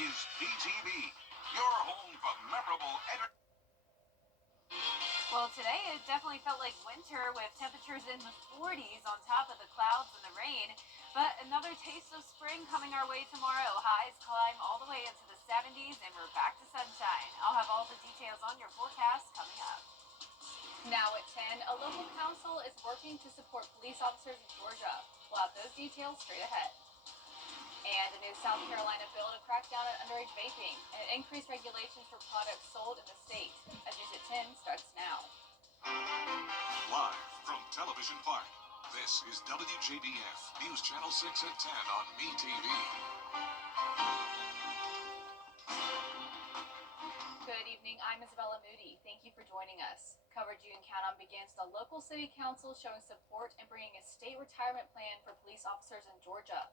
is BGB, your home for memorable entertainment. Well, today it definitely felt like winter with temperatures in the 40s on top of the clouds and the rain. But another taste of spring coming our way tomorrow. Highs climb all the way into the 70s and we're back to sunshine. I'll have all the details on your forecast coming up. Now at 10, a local council is working to support police officers in Georgia. We'll have those details straight ahead. And a new South Carolina bill to crack down on underage vaping and increase regulations for products sold in the state. As News at 10 starts now. Live from Television Park, this is WJBF News Channel 6 at 10 on MeTV. Good evening, I'm Isabella Moody. Thank you for joining us. Coverage you can count on begins the local city council showing support and bringing a state retirement plan for police officers in Georgia.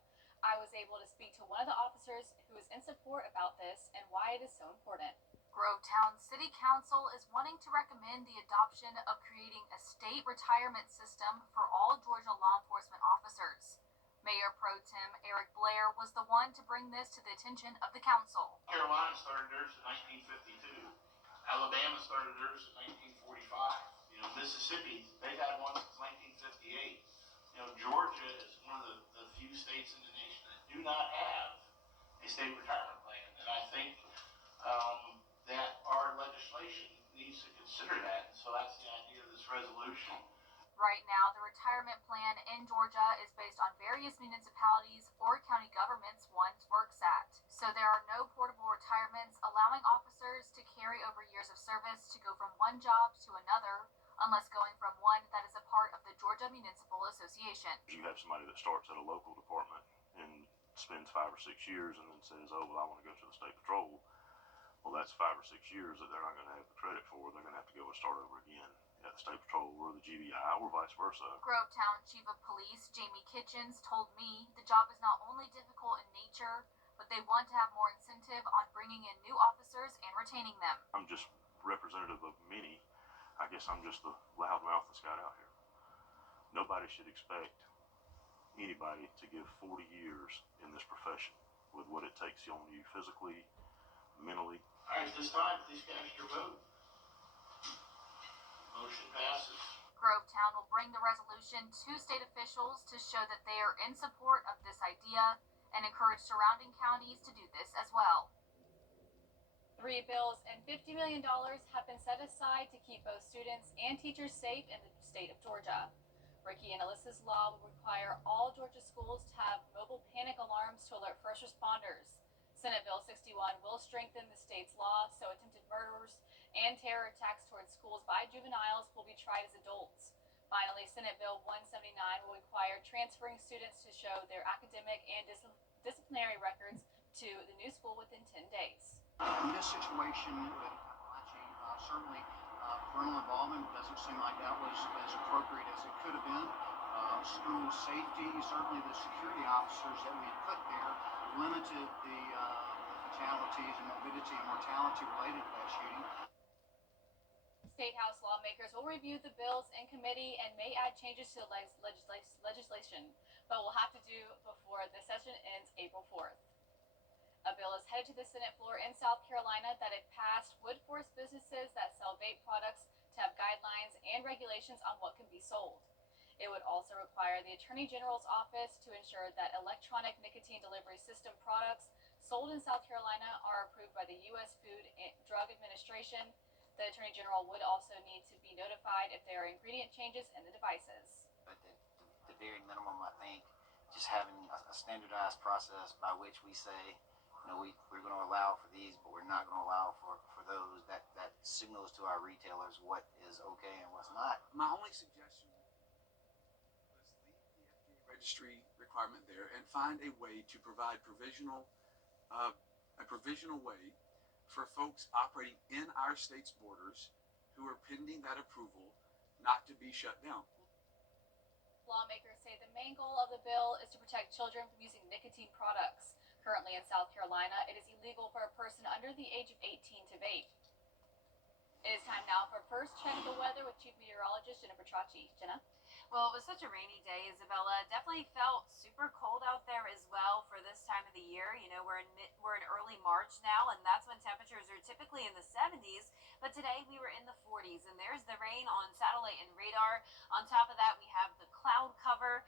I was able to speak to one of the officers who is in support about this and why it is so important. Grovetown City Council is wanting to recommend the adoption of creating a state retirement system for all Georgia law enforcement officers. Mayor Pro Tem Eric Blair was the one to bring this to the attention of the council. Carolina started theirs in 1952. Alabama started theirs in 1945. Mississippi, they've had one since 1958. Georgia is one of the few states in the nation that do not have a state retirement plan. And I think that our legislation needs to consider that. So that's the idea of this resolution. Right now, the retirement plan in Georgia is based on various municipalities or county governments one's works at. So there are no portable retirements, allowing officers to carry over years of service to go from one job to another, unless going from one that is a part of the Georgia Municipal Association. You have somebody that starts at a local department and spends 5 or 6 years and then says, oh, well, I want to go to the state patrol. Well, that's 5 or 6 years that they're not going to have the credit for. They're going to have to go and start over again at the state patrol or the GBI or vice versa. Grovetown Chief of Police Jamie Kitchens told me the job is not only difficult in nature, but they want to have more incentive on bringing in new officers and retaining them. I'm just representative of many. I guess I'm just the loudmouth that's got out here. Nobody should expect anybody to give 40 years in this profession with what it takes on you physically, mentally. All right, this time, please cast your vote. Motion passes. Grovetown will bring the resolution to state officials to show that they are in support of this idea and encourage surrounding counties to do this as well. 3 bills and $50 million have been set aside to keep both students and teachers safe in the state of Georgia. Ricky and Alyssa's law will require all Georgia schools to have mobile panic alarms to alert first responders. Senate Bill 61 will strengthen the state's law so attempted murders and terror attacks towards schools by juveniles will be tried as adults. Finally, Senate Bill 179 will require transferring students to show their academic and disciplinary records to the new school within 10 days. In this situation with Appalachia, certainly parental involvement doesn't seem like that was as appropriate as it could have been. School safety, certainly the security officers that we had put there limited the fatalities and morbidity and mortality related to that shooting. State House lawmakers will review the bills in committee and may add changes to the legislation, but will have to do before the session ends April 4th. A bill is headed to the Senate floor in South Carolina that, if passed, would force businesses that sell vape products to have guidelines and regulations on what can be sold. It would also require the Attorney General's office to ensure that electronic nicotine delivery system products sold in South Carolina are approved by the U.S. Food and Drug Administration. The Attorney General would also need to be notified if there are ingredient changes in the devices. But the very minimum, I think, just having a standardized process by which we say, we're going to allow for these, but we're not going to allow for those, that signals to our retailers what is okay and what's not. My only suggestion was leave the FDA registry requirement there and find a way to provide provisional way for folks operating in our state's borders who are pending that approval not to be shut down. Lawmakers say the main goal of the bill is to protect children from using nicotine products. Currently in South Carolina, it is illegal for a person under the age of 18 to vape. It is time now for first check of the weather with Chief Meteorologist Jenna Petracci. Jenna? Well, it was such a rainy day, Isabella. Definitely felt super cold out there as well for this time of the year. year. You know, we're in early March now, and that's when temperatures are typically in the 70s. But today we were in the 40s, and there's the rain on satellite and radar. On top of that, we have the cloud cover.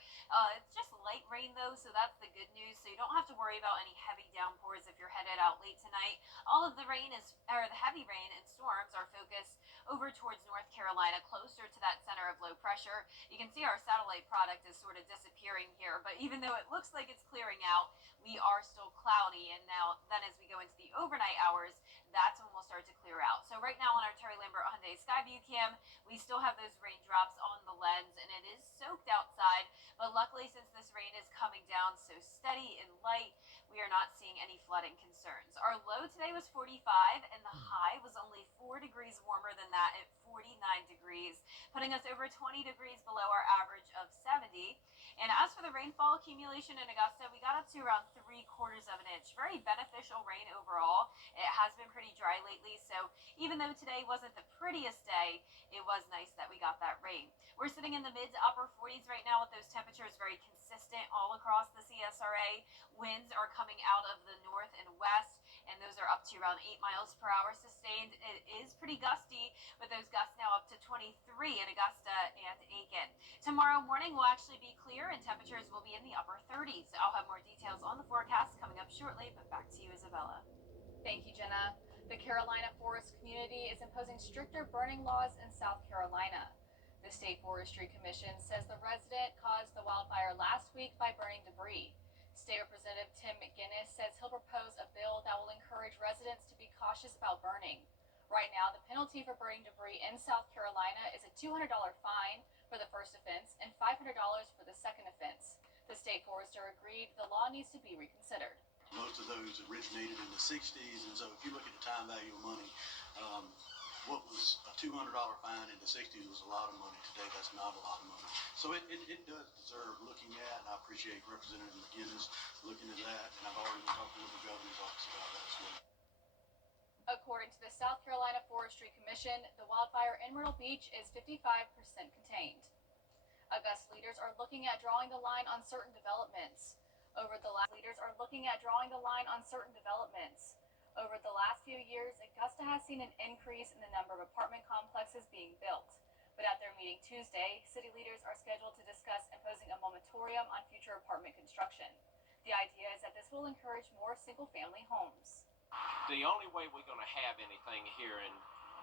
It's just light rain though, so that's the good news. So you don't have to worry about any heavy downpours if you're headed out late tonight. All of the the heavy rain and storms are focused over towards North Carolina, closer to that center of low pressure. You can see our satellite product is sort of disappearing here, but even though it looks like it's clearing out, we are still cloudy. And now then as we go into the overnight hours, that's when we'll start to clear out. So right now on our Terry Lambert Hyundai Skyview cam, we still have those raindrops on the lens, and it is soaked outside. But luckily, since this rain is coming down so steady and light, we are not seeing any flooding concerns. Our low today was 45, and the high was only 4 degrees warmer than that at 49 degrees, putting us over 20 degrees below our average of 70. And as for the rainfall accumulation in Augusta, we got up to around 3/4 of an inch. Very beneficial rain overall. It has been pretty dry lately, so even though today wasn't the prettiest day, it was nice that we got that rain. We're sitting in the mid to upper 40s right now with those temperatures very consistent all across the CSRA. Winds are coming out of the north and west, and those are up to around 8 miles per hour sustained. It is pretty gusty, with those gusts now up to 23 in Augusta and Aiken. Tomorrow morning will actually be clear, and temperatures will be in the upper 30s. I'll have more details on the forecast coming up shortly, but back to you, Isabella. Thank you, Jenna. The Carolina Forest Community is imposing stricter burning laws in South Carolina. The State Forestry Commission says the resident caused the wildfire last week by burning debris. State Representative Tim McGinnis says he'll propose a bill that will encourage residents to be cautious about burning. Right now, the penalty for burning debris in South Carolina is a $200 fine for the first offense and $500 for the second offense. The state forester agreed the law needs to be reconsidered. Most of those originated in the 60s, and so if you look at the time value of money, what was a $200 fine in the 60s was a lot of money. Today, that's not a lot of money. So it does deserve looking at, and I appreciate Representative McGinnis looking at that, and I've already been talking with the governor's office about that as well. According to the South Carolina Forestry Commission, the wildfire in Myrtle Beach is 55% contained. Augusta leaders are looking at drawing the line on certain developments. Over the last few years, Augusta has seen an increase in the number of apartment complexes being built. But at their meeting Tuesday, city leaders are scheduled to discuss imposing a moratorium on future apartment construction. The idea is that this will encourage more single-family homes. The only way we're going to have anything here in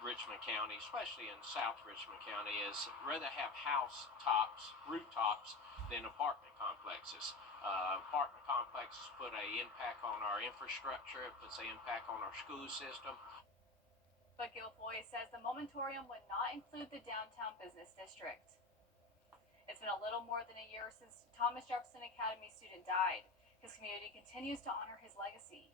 Richmond County, especially in South Richmond County, is rather have house tops, rooftops, than apartment complexes. Apartment complexes put an impact on our infrastructure, it puts an impact on our school system. But Guilfoyle says the moratorium would not include the downtown business district. It's been a little more than a year since Thomas Jefferson Academy student died. His community continues to honor his legacy.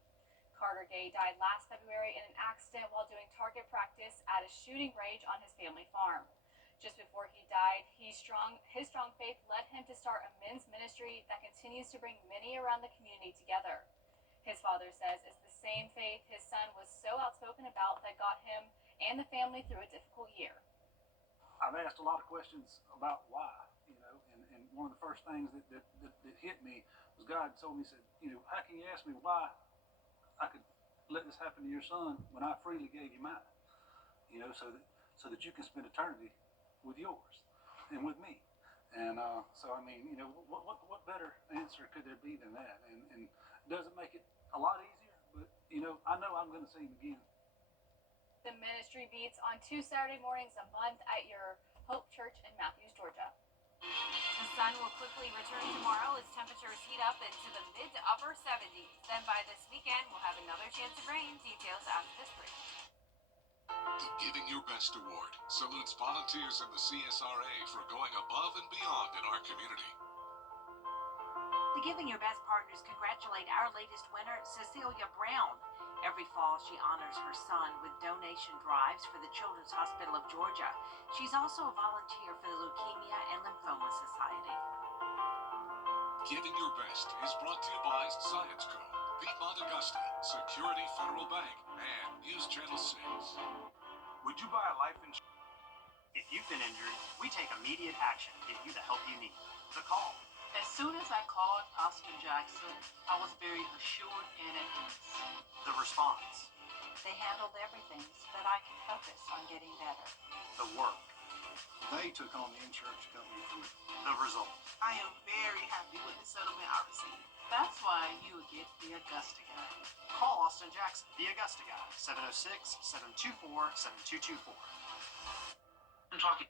Carter Gay died last February in an accident while doing target practice at a shooting range on his family farm. Just before he died, his strong faith led him to start a men's ministry that continues to bring many around the community together. His father says it's the same faith his son was so outspoken about that got him and the family through a difficult year. I've asked a lot of questions about why, and one of the first things that hit me was God told me, said, how can you ask me why I could let this happen to your son when I freely gave you mine, so that you can spend eternity with yours and with me. And what better answer could there be than that? And does it make it a lot easier? But, I know I'm going to see him again. The ministry meets on 2 Saturday mornings a month at your Hope Church in Matthews, Georgia. The sun will quickly return tomorrow as temperatures heat up into the mid to upper 70s. Then by this weekend, we'll have another chance of rain. Details after this break. The Giving Your Best Award salutes volunteers in the CSRA for going above and beyond in our community. The Giving Your Best partners congratulate our latest winner, Cecilia Brown. Every fall, she honors her son with donation drives for the Children's Hospital of Georgia. She's also a volunteer for the Leukemia and Lymphoma Society. Giving Your Best is brought to you by Science Co., Piedmont Augusta, Security Federal Bank, and News Channel 6. Would you buy a life insurance? If you've been injured, we take immediate action to get you the help you need. The call, As soon as I called Austin Jackson, I was very assured and at ease. The response, They handled everything so that I could focus on getting better. the work, They took on the insurance company for me. the result. I am very happy with the settlement I received. That's why you would get the Augusta guy. Call Austin Jackson, the Augusta guy, 706-724-7224. I'm talking.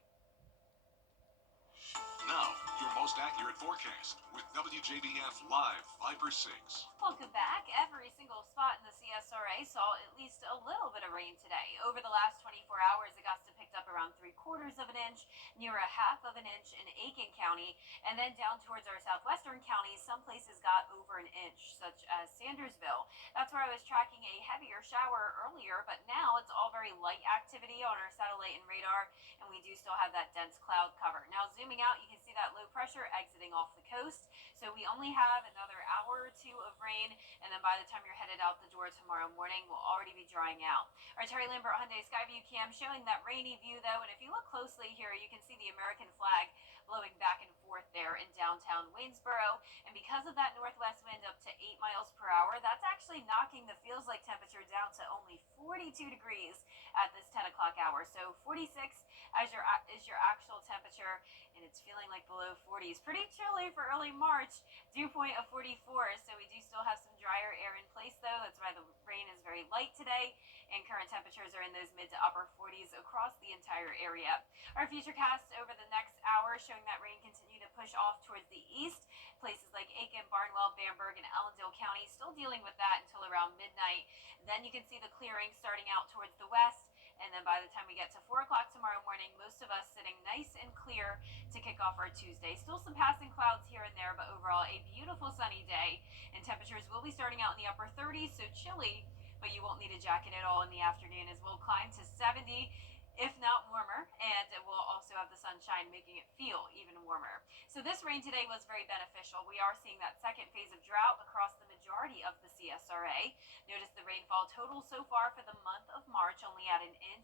Now, your most accurate forecast with WJBF Live Viper 6. Welcome back. Every single spot in the CSRA saw at least a little bit of rain today. Over the last 24 hours, Augusta picked up around 3/4 of an inch, near a 1/2 of an inch in Aiken County, and then down towards our southwestern counties, some places got over an inch, such as Sandersville. That's where I was tracking a heavier shower earlier, but now it's all very light activity on our satellite and radar, and we do still have that dense cloud cover. Now, zooming out, you can see that low pressure exiting off the coast, so we only have another hour or two of rain, and then by the time you're headed out the door tomorrow morning, we'll already be drying out. Our Terry Lambert Hyundai Skyview cam showing that rainy view though, and if you look closely here, you can see the American flag blowing back and forth there in downtown Waynesboro, and because of that northwest wind up to 8 miles per hour, that's actually knocking the feels like temperature down to only 42 degrees at this 10 o'clock hour. So 46 is your actual temperature, and it's feeling like below 40s. Pretty chilly for early March. Dew point of 44, so we do still have some drier air in place though. That's why the rain is very light today, and current temperatures are in those mid to upper 40s across the entire area. Our futurecasts over the next hour showing that rain continue to push off towards the east. Places like Aiken, Barnwell, Bamberg, and Allendale County still dealing with that until around midnight. Then you can see the clearing starting out towards the west. And then by the time we get to 4 o'clock tomorrow morning, most of us sitting nice and clear to kick off our Tuesday. Still some passing clouds here and there, but overall a beautiful sunny day. And temperatures will be starting out in the upper 30s, so chilly, but you won't need a jacket at all in the afternoon as we'll climb to 70, if not warmer, and it will also have the sunshine making it feel even warmer. So this rain today was very beneficial. We are seeing that second phase of drought across the majority of the CSRA. Notice the rainfall total so far for the month of March only at 1.25 inches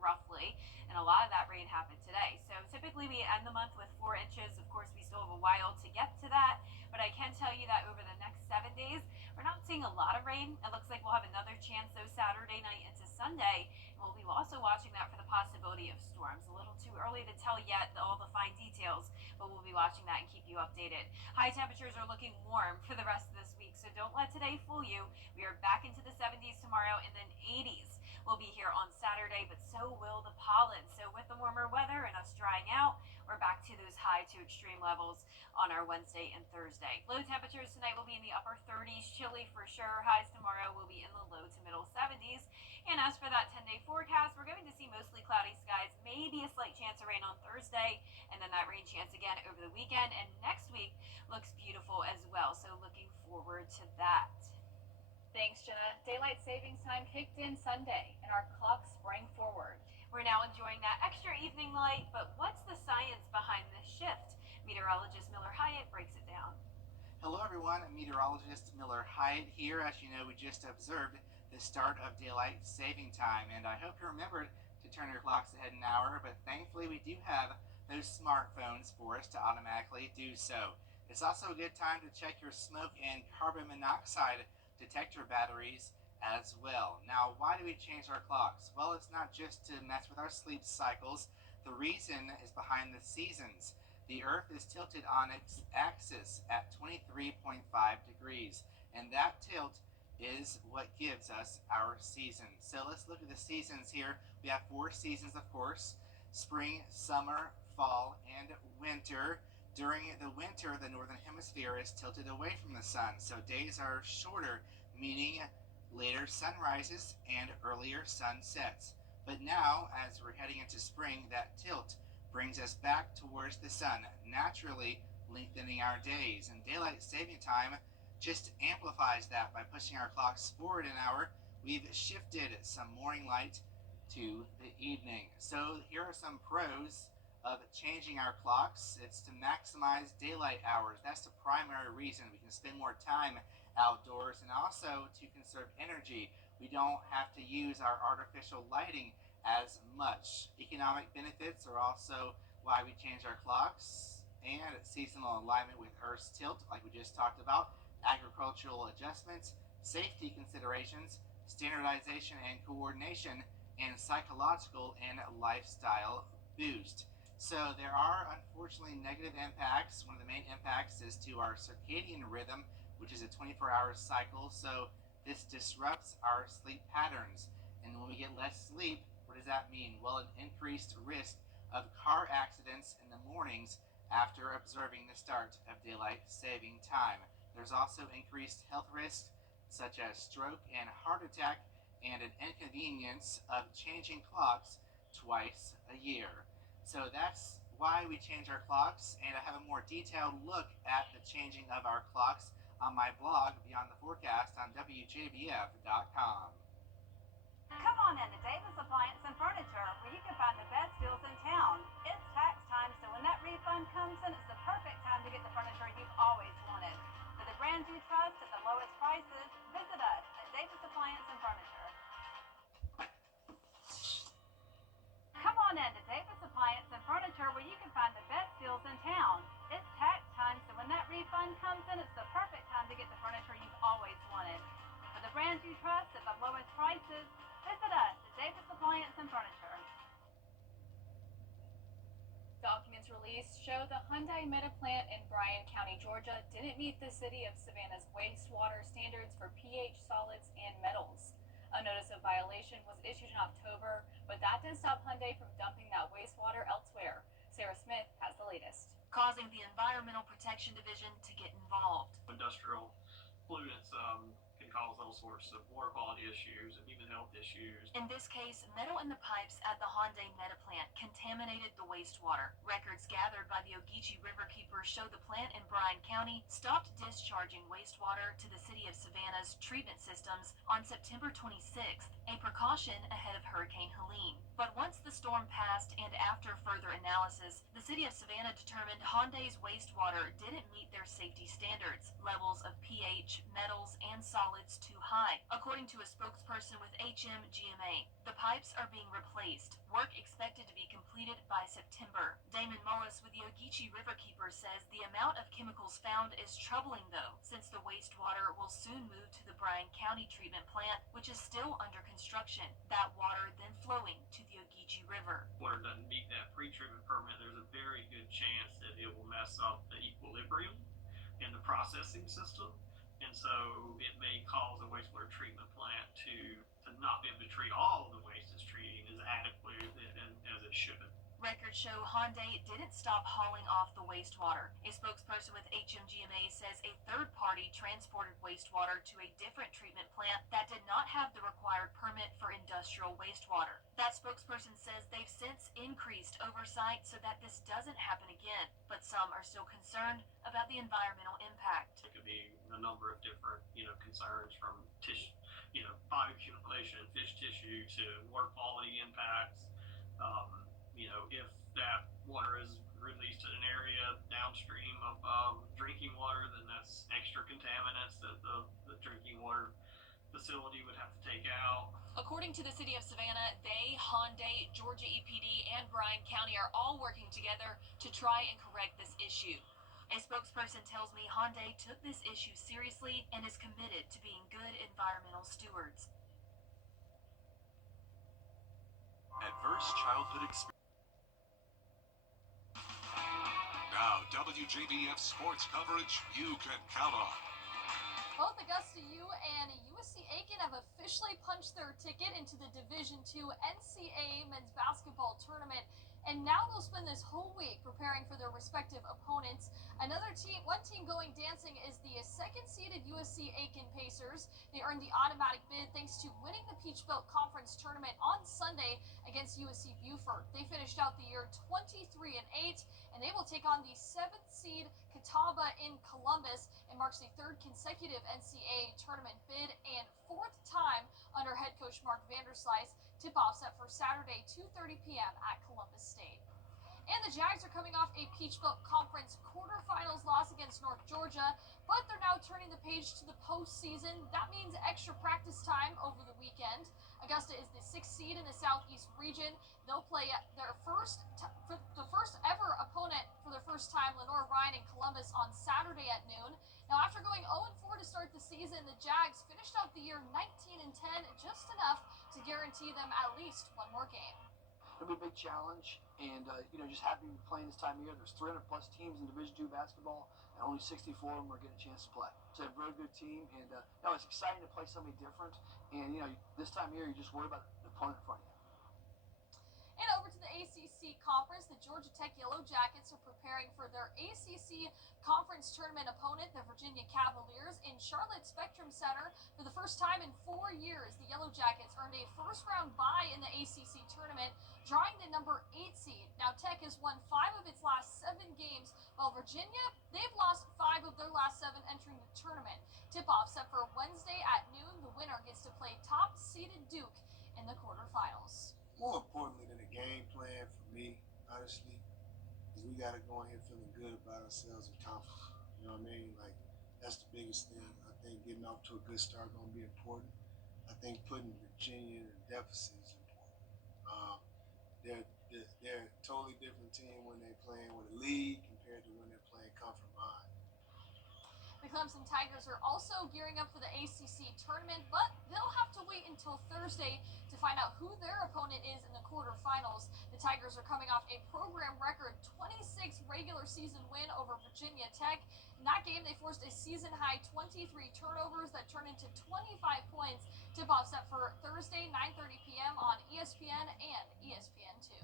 roughly, and a lot of that rain happened today. So typically we end the month with 4 inches. Of course, we still have a while to get to that, but I can tell you that over the next 7 days, we're not seeing a lot of rain. It looks like we'll have another chance though Saturday night into Sunday, and we'll be also watching that for the possibility of storms. A little too early to tell yet all the fine details, but we'll be watching that and keep you updated. High temperatures are looking warm for the rest of this week, so don't let today fool you. We are back into the 70s tomorrow, and then 80s will be here on Saturday, but so will the pollen. So with the warmer weather and us drying out, we're back to those high to extreme levels on our Wednesday and Thursday. Low temperatures tonight will be in the upper 30s, chilly for sure. Highs tomorrow will be in the low to middle 70s. And as for that 10-day forecast, we're going to see mostly cloudy skies, maybe a slight chance of rain on Thursday, and then that rain chance again over the weekend. And next week looks beautiful as well, so looking forward to that. Thanks, Jenna. Daylight savings time kicked in Sunday, and our clock sprang forward. We're now enjoying that extra evening light, but what's the science behind this shift? Meteorologist Miller Hyatt breaks it down. Hello everyone, meteorologist Miller Hyatt here. As you know, we just observed the start of daylight saving time, and I hope you remembered to turn your clocks ahead an hour, but thankfully we do have those smartphones for us to automatically do so. It's also a good time to check your smoke and carbon monoxide detector batteries as well. Now, why do we change our clocks? Well, it's not just to mess with our sleep cycles. The reason is behind the seasons. The Earth is tilted on its axis at 23.5 degrees, and that tilt is what gives us our seasons. So let's look at the seasons here. We have 4 seasons, of course: spring, summer, fall, and winter. During the winter, the northern hemisphere is tilted away from the sun, so days are shorter, meaning later sunrises and earlier sunsets. But now, as we're heading into spring, that tilt brings us back towards the sun, naturally lengthening our days. And daylight saving time just amplifies that by pushing our clocks forward an hour. We've shifted some morning light to the evening. So here are some pros of changing our clocks. It's to maximize daylight hours. That's the primary reason. We can spend more time outdoors, and also to conserve energy. We don't have to use our artificial lighting as much. Economic benefits are also why we change our clocks. and seasonal alignment with Earth's tilt, like we just talked about, agricultural adjustments, safety considerations, standardization and coordination, and psychological and lifestyle boost. So there are unfortunately negative impacts. One of the main impacts is to our circadian rhythm, which is a 24-hour cycle. So this disrupts our sleep patterns. And when we get less sleep, what does that mean? Well, an increased risk of car accidents in the mornings after observing the start of daylight saving time. There's also increased health risks such as stroke and heart attack, and an inconvenience of changing clocks twice a year. So that's why we change our clocks, and I have a more detailed look at the changing of our clocks on my blog, Beyond the Forecast, on WJBF.com. Come on in to Davis Appliance and Furniture, where you can find the best deals in town. It's tax time, so when that refund comes in, it's the perfect time to get the furniture you've always wanted. For the brands you trust at the lowest prices, visit us at Davis Appliance and Furniture. Come on in to Davis Appliance and Furniture, where you can find the best deals in town. It's tax time, so when that refund comes in, it's the perfect time to get the furniture you've always wanted. For the brands you trust at the lowest prices, visit us at Davis Appliance and Furniture. Documents released show the Hyundai Meta plant in Bryan County, Georgia didn't meet the city of Savannah's wastewater standards for pH solids and metals. A notice of violation was issued in October, but that didn't stop Hyundai from dumping that wastewater elsewhere. Sarah Smith has the latest. Causing the Environmental Protection Division to get involved. Industrial pollutants can cause all sorts of water quality issues and even health issues. In this case, metal in the pipes at the Hyundai Meta plant contaminated the wastewater. Records gathered by the Ogeechee Riverkeeper show the plant in Bryan County stopped discharging wastewater to the city of Savannah's treatment systems on September 26th, a precaution ahead of Hurricane Helene. But once the storm passed and after further analysis, the city of Savannah determined Hyundai's wastewater didn't meet their safety standards, levels of pH, metals, and solids too high, according to a spokesperson with HMGMA. The pipes are being replaced, work expected to be completed by September. Damon Mullis with the Ogeechee Riverkeeper says the amount of chemicals found is troubling though, since the wastewater will soon move to the Bryan County treatment plant, which is still under construction. That water then flowing to the Ogeechee River. Water doesn't meet that pre-treatment permit, there's a very good chance that it will mess up the equilibrium in the processing system. And so it may cause a wastewater treatment plant to not be able to treat all of the waste it's treating as adequately as it should. Records show Hyundai didn't stop hauling off the wastewater. A spokesperson with HMGMA says a third party transported wastewater to a different treatment plant that did not have the required permit for industrial wastewater. That spokesperson says they've since increased oversight so that this doesn't happen again, but some are still concerned about the environmental impact. It could be a number of different, concerns from tissue, bioaccumulation, fish tissue to water quality impacts. If that water is released in an area downstream of drinking water, then that's extra contaminants that the drinking water facility would have to take out. According to the city of Savannah, they, Hyundai, Georgia EPD, and Bryan County are all working together to try and correct this issue. A spokesperson tells me Hyundai took this issue seriously and is committed to being good environmental stewards. Adverse childhood experience. Now, WJBF sports coverage you can count on. Both Augusta U and USC Aiken have officially punched their ticket into the Division II NCAA men's basketball tournament, and now they'll spend this whole week preparing for their respective opponents. One team going dancing is the second-seeded USC Aiken Pacers. They earned the automatic bid thanks to winning the Peach Belt Conference tournament on Sunday against USC Beaufort. They finished out the year 23-8, and they will take on the 7th seed Catawba in Columbus. It marks the third consecutive NCAA tournament bid and fourth time under head coach Mark Vanderslice. Tip-off set for Saturday, 2:30 p.m. at Columbus State. And the Jags are coming off a Peach Belt Conference quarterfinals loss against North Georgia, but they're now turning the page to the postseason. That means extra practice time over the weekend. Augusta is the 6th seed in the Southeast region. They'll play their first ever opponent for their first time, Lenore Ryan in Columbus, on Saturday at noon. Now, after going 0-4 to start the season, the Jags finished out the year 19-10, just enough to guarantee them at least one more game. It'll be a big challenge, and just happy to be playing this time of year. There's 300 plus teams in Division II basketball, and only 64 of them are getting a chance to play. It's a very good team, and it's exciting to play somebody different. And this time of year, you just worry about the opponent in front of you. And over to the ACC Conference, the Georgia Tech Yellow Jackets are preparing for their ACC Conference Tournament opponent, the Virginia Cavaliers, in Charlotte Spectrum Center. For the first time in 4 years, the Yellow Jackets earned a first-round bye in the ACC Tournament, drawing the number 8 seed. Now, Tech has won 5 of its last 7 games, while Virginia, they've lost 5 of their last 7 entering the tournament. Tip-off set for Wednesday at noon. The winner gets to play top-seeded Duke in the quarterfinals. More importantly than a game plan for me, honestly, is we got to go in here feeling good about ourselves and confident. You know what I mean? Like, that's the biggest thing. I think getting off to a good start going to be important. I think putting Virginia in a deficit is important. They're a totally different team when they're playing with a lead compared to when they're playing come from behind. The Clemson Tigers are also gearing up for the ACC tournament, but they'll have to wait until Thursday to find out who their opponent is in the quarterfinals. The Tigers are coming off a program record 26 regular season win over Virginia Tech. In that game, they forced a season-high 23 turnovers that turned into 25 points. Tip-off set for Thursday, 9:30 p.m. on ESPN and ESPN2.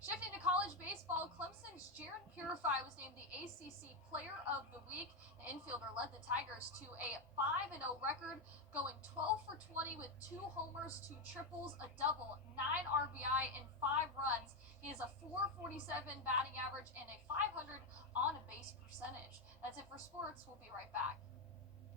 Shifting to college baseball, Clemson's Jaron Purify was named the ACC Player of the Week. The infielder led the Tigers to a 5-0 record, going 12 for 20 with 2 homers, 2 triples, a double, 9 RBI, and 5 runs. He has a .447 batting average and a .500 on-base percentage. That's it for sports. We'll be right back.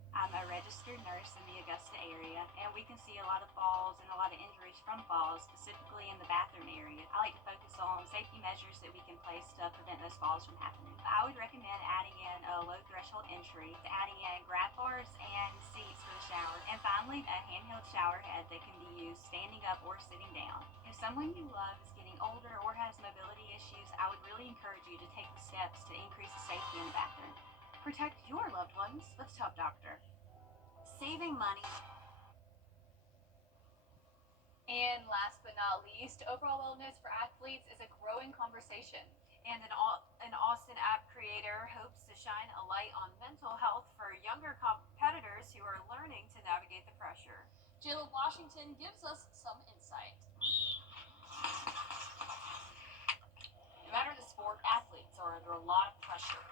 I'm a registered nurse in the Augusta area, and we can see a lot of falls and a lot of injuries from falls, specifically in the bathroom area. I like to focus on safety measures that we can place to prevent those falls from happening. I would recommend adding in a low threshold entry, adding in grab bars and seats for the shower, and finally a handheld shower head that can be used standing up or sitting down. If someone you love is getting older or has mobility issues, I would really encourage you to take the steps to increase the safety in the bathroom. Protect your loved ones with Top Doctor. Saving money. And last but not least, overall wellness for athletes is a growing conversation. And an Austin app creator hopes to shine a light on mental health for younger competitors who are learning to navigate the pressure. Jayla Washington gives us some insight. No matter the sport, athletes are under a lot of pressure.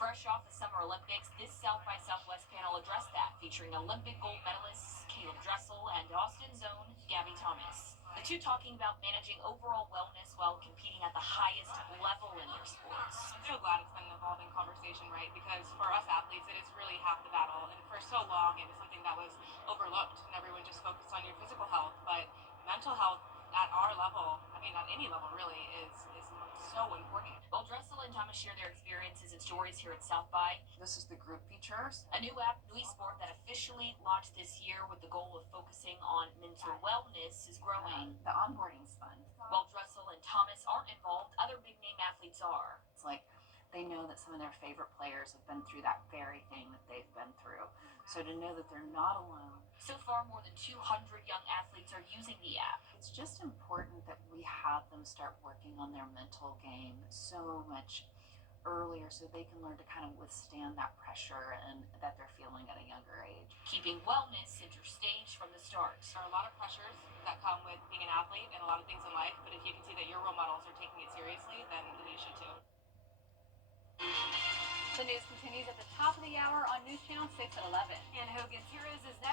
Fresh off the Summer Olympics, this South by Southwest panel addressed that, featuring Olympic gold medalists Caleb Dressel and Austin's own Gabby Thomas. The two talking about managing overall wellness while competing at the highest level in their sports. I'm so glad it's been an evolving conversation, right? Because for us athletes, it is really half the battle. And for so long, it was something that was overlooked, and everyone just focused on your physical health. But mental health at our level, I mean, at any level really, is so important. Well, Dressel and Thomas share their experiences and stories here at South by. This is the group features. A new app, Nui Sport, that officially launched this year with the goal of focusing on mental wellness is growing. The onboarding's fun. While Dressel and Thomas aren't involved, other big-name athletes are. It's like they know that some of their favorite players have been through that very thing that they've been through. So to know that they're not alone. So far, more than 200 young athletes are using the app. It's just important that we have them start working on their mental game so much earlier so they can learn to kind of withstand that pressure and that they're feeling at a younger age. Keeping wellness center stage from the start. There are a lot of pressures that come with being an athlete and a lot of things in life, but if you can see that your role models are taking it seriously, then you should too. The news continues at the top of the hour on News Channel 6 at 11. And Hogan's Heroes is next.